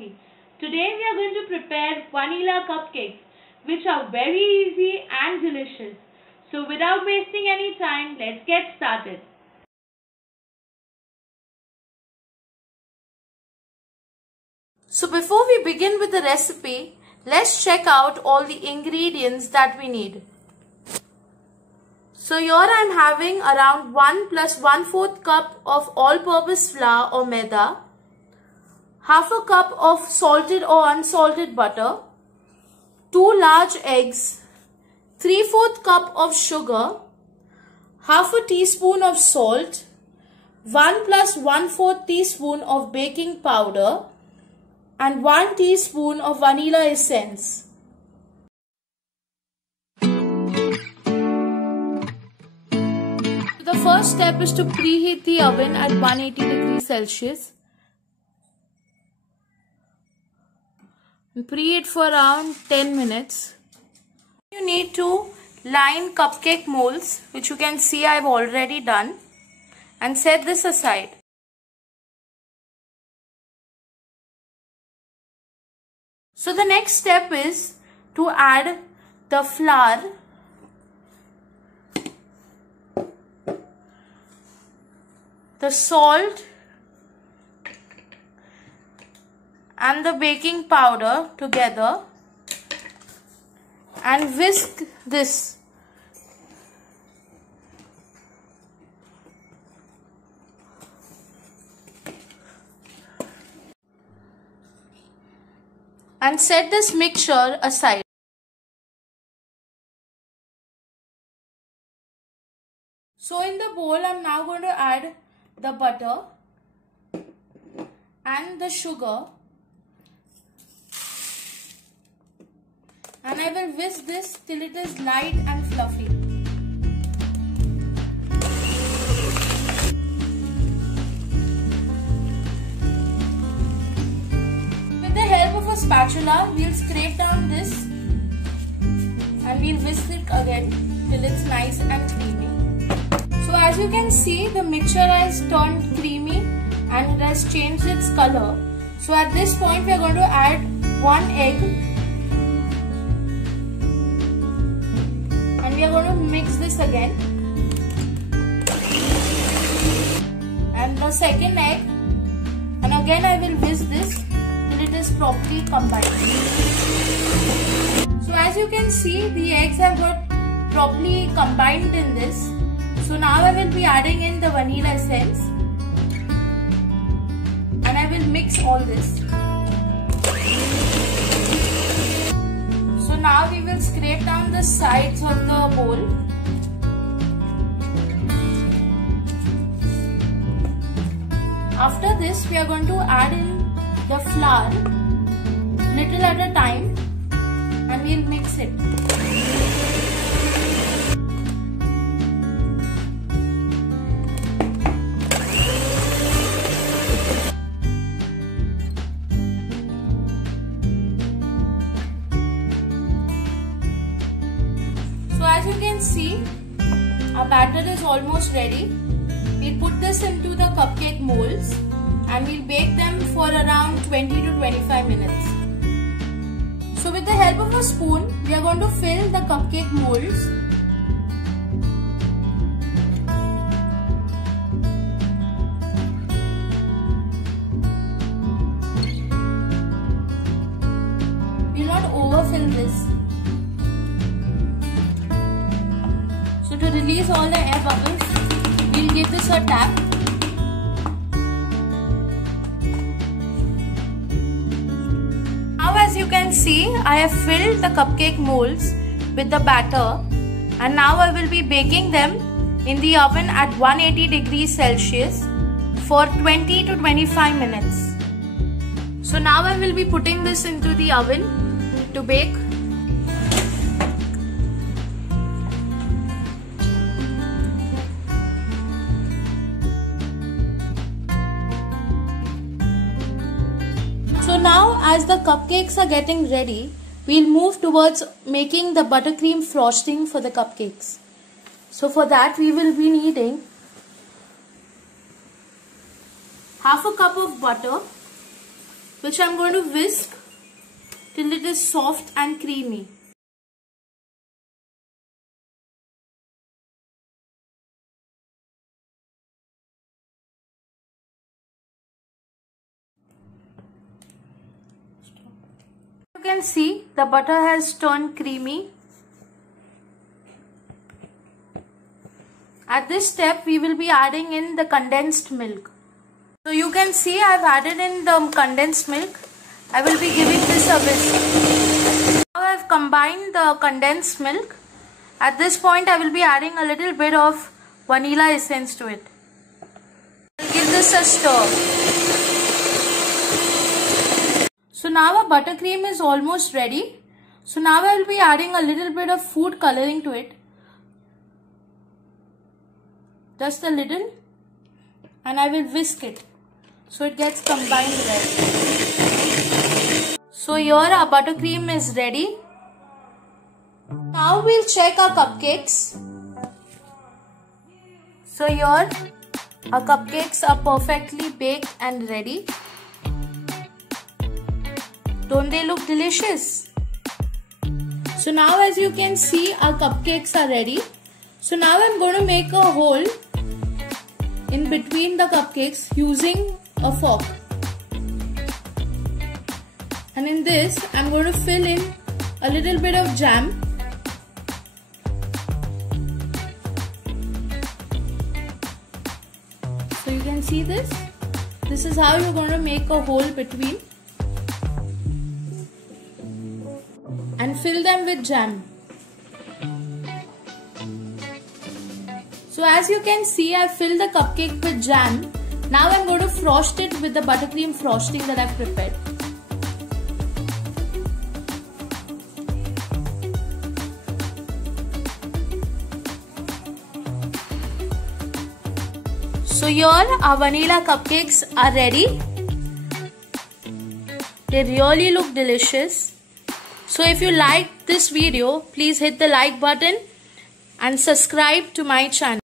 Jyoti. Today we are going to prepare vanilla cupcakes, which are very easy and delicious. So without wasting any time, let's get started. So before we begin with the recipe, let's check out all the ingredients that we need. So here I am having around 1 plus 1/4 cup of all-purpose flour or maida, half a cup of salted or unsalted butter, 2 large eggs, 3/4 cup of sugar, half a teaspoon of salt, 1 plus 1/4 teaspoon of baking powder, and 1 teaspoon of vanilla essence. The first step is to preheat the oven at 180 degrees Celsius. Preheat for around 10 minutes. You need to line cupcake molds, which you can see I have already done, and set this aside. So the next step is to add the flour, the salt and the baking powder together and whisk this. And set this mixture aside. So in the bowl, I am now going to add the butter and the sugar, and I will whisk this till it is light and fluffy. With the help of a spatula, we'll scrape down this and we'll whisk it again till it's nice and creamy. So as you can see, the mixture has turned creamy and it has changed its color. So at this point, we are going to add 1 egg and we are going to mix this again, and the second egg, and again I will whisk this till it is properly combined. So as you can see, the eggs have got properly combined in this. So now I will be adding in the vanilla essence and I will mix all this. So now we will scrape down the sides of the bowl. After this, we are going to add in the flour little at a time and we'll mix it. So as you can see, our batter is almost ready. We'll put this into the cupcake molds and we'll bake them for around 20 to 25 minutes. So with the help of a spoon, we are going to fill the cupcake molds. We will not overfill this. So to release all the air bubbles, we'll give this a tap. Now as you can see, I have filled the cupcake molds with the batter, and now I will be baking them in the oven at 180 degrees Celsius for 20 to 25 minutes. So now I will be putting this into the oven to bake. So now as the cupcakes are getting ready, we'll move towards making the buttercream frosting for the cupcakes. So for that we will be needing half a cup of butter, which I'm going to whisk till it is soft and creamy. You can see the butter has turned creamy. At this step, we will be adding in the condensed milk. So you can see I have added in the condensed milk. I will be giving this a whisk. Now I have combined the condensed milk. At this point, I will be adding a little bit of vanilla essence to it. I will give this a stir. So now our buttercream is almost ready. So now I will be adding a little bit of food coloring to it. Just a little. And I will whisk it so it gets combined well. So here our buttercream is ready. Now we'll check our cupcakes. So here our cupcakes are perfectly baked and ready. Don't they look delicious? So now as you can see, our cupcakes are ready. So now I'm going to make a hole in between the cupcakes using a fork. And in this, I'm going to fill in a little bit of jam. So you can see this. This is how you're going to make a hole between. And fill them with jam. So as you can see, I filled the cupcake with jam. Now I'm going to frost it with the buttercream frosting that I've prepared. So here our vanilla cupcakes are ready. They really look delicious. So if you liked this video, please hit the like button and subscribe to my channel.